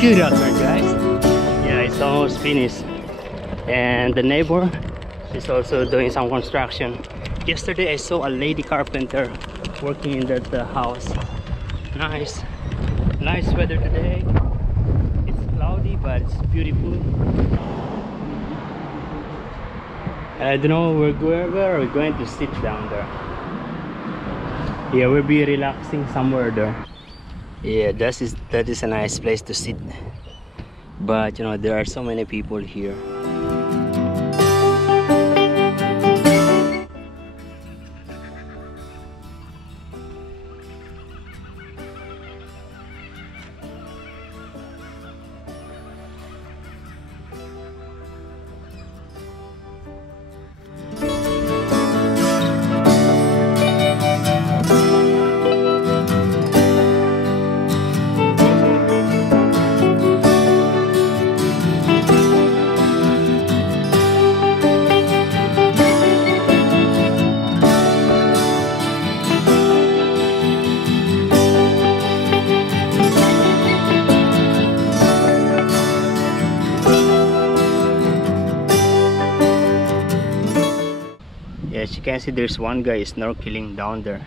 Good afternoon, guys. Yeah, it's almost finished, and the neighbor is also doing some construction. Yesterday I saw a lady carpenter working in that house. Nice weather today. It's cloudy, but it's beautiful. I don't know where are we going to sit down there. Yeah, we'll be relaxing somewhere there. Yeah, that is a nice place to sit, but you know, there are so many people here. As you can see, there's one guy snorkeling down there.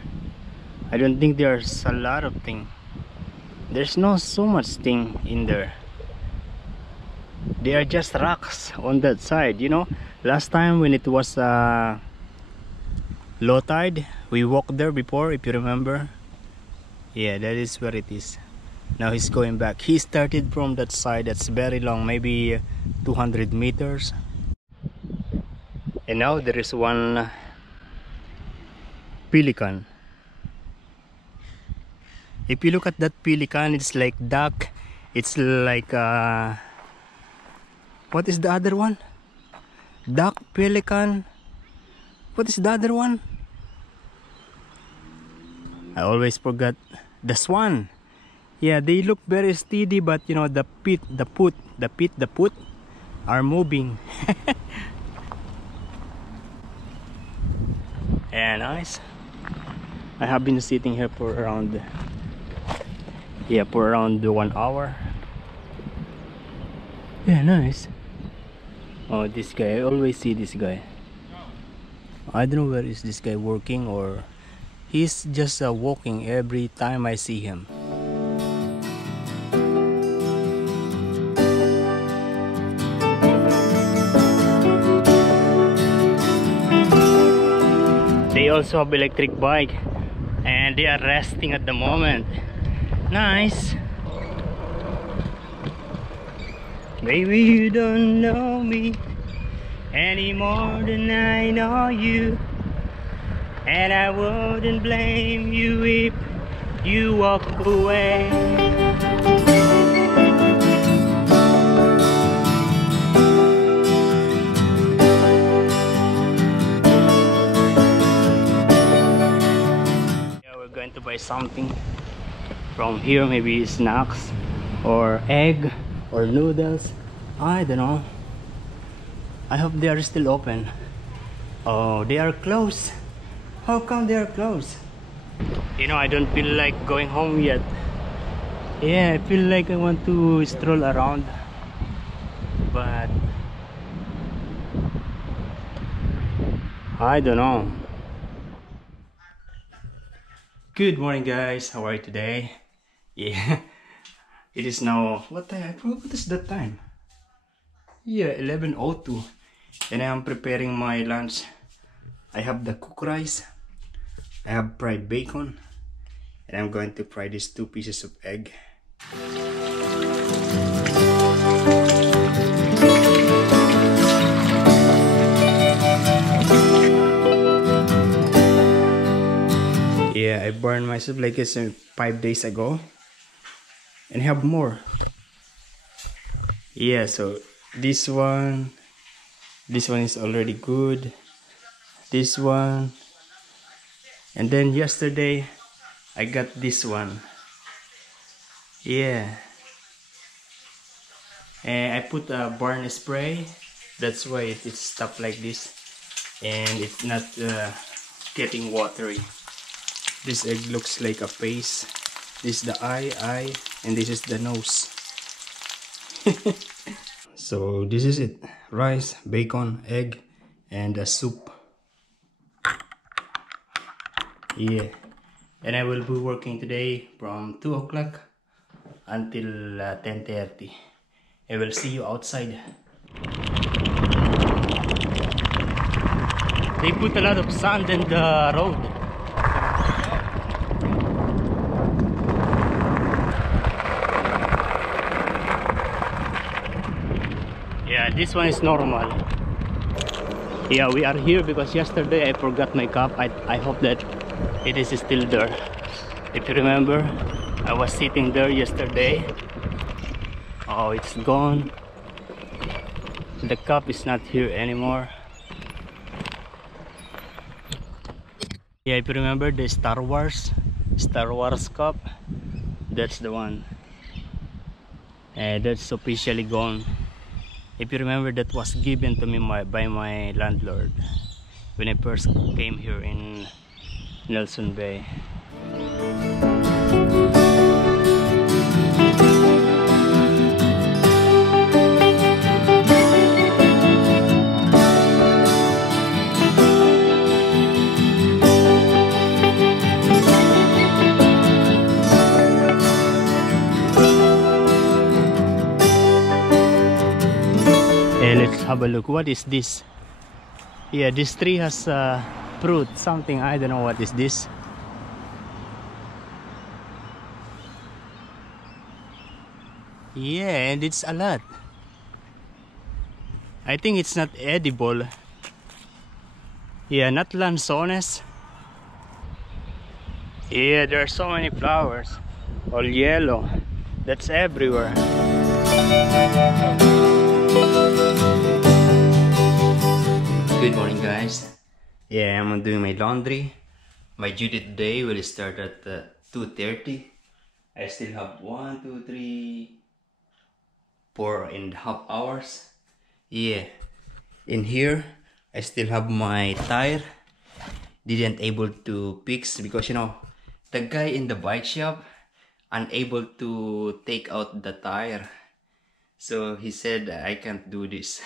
I don't think there's a lot of thing. There's no so much thing in there. They are just rocks on that side, you know. Last time when it was low tide, we walked there before, if you remember. Yeah, that is where it is. Now he's going back. He started from that side that's very long, maybe 200 meters. And now there is one pelican. If you look at that pelican, it's like duck. It's like what is the other one? Duck, pelican. What is the other one? I always forgot. The swan. Yeah, they look very steady, but you know, the put are moving. Yeah, nice. I have been sitting here for around 1 hour. Yeah, nice. Oh, this guy, I always see this guy. I don't know where is this guy working, or he's just walking every time I see him. They also have electric bike, and they are resting at the moment. Nice. Baby, you don't know me any more than I know you, and I wouldn't blame you if you walk away. Going to buy something from here, maybe snacks or egg or noodles. I don't know. I hope they are still open. Oh, they are closed. How come they are closed? You know, I don't feel like going home yet. Yeah, I feel like I want to stroll around, but I don't know. Good morning, guys. How are you today? Yeah, it is now, what time? I forgot what is that time. Yeah, 11:02, and I am preparing my lunch. I have the cooked rice, I have fried bacon, and I'm going to fry these 2 pieces of egg. Yeah, I burned myself like this 5 days ago, and I have more. Yeah, so this one is already good. This one, and then yesterday I got this one. Yeah, and I put a burn spray. That's why it's stuck like this, and it's not getting watery. This egg looks like a face. This is the eye, and this is the nose. So this is it: rice, bacon, egg, and a soup. Yeah, and I will be working today from 2 o'clock until 10:30. I will see you outside. They put a lot of sand in the road. Yeah, this one is normal. Yeah, we are here because yesterday I forgot my cup. I hope that it is still there. If you remember, I was sitting there yesterday. Oh, it's gone. The cup is not here anymore. Yeah, if you remember the Star Wars cup, that's the one. And that's officially gone. If you remember, that was given to me by my landlord when I first came here in Nelson Bay. Let's have a look. What is this? Yeah, this tree has fruit, something. I don't know what is this. Yeah, and it's a lot. I think it's not edible. Yeah, not lanzones. Yeah, there are so many flowers, all yellow. That's everywhere. Good morning, guys. Yeah, I'm doing my laundry. My duty today will start at 2:30. I still have 1, 2, 3, 4.5 hours. Yeah, in here I still have my tire. Didn't able to fix because you know the guy in the bike shop unable to take out the tire. So he said I can't do this.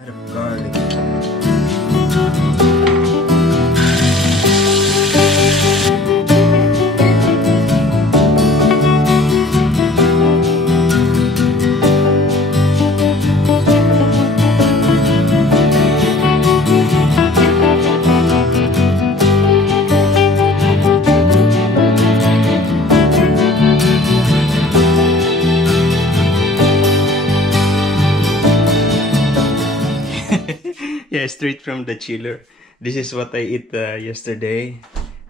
A lot of garlic. Yeah, straight from the chiller. This is what I ate yesterday.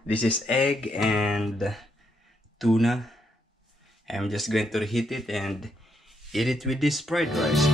This is egg and tuna. I'm just going to reheat it and eat it with this fried rice.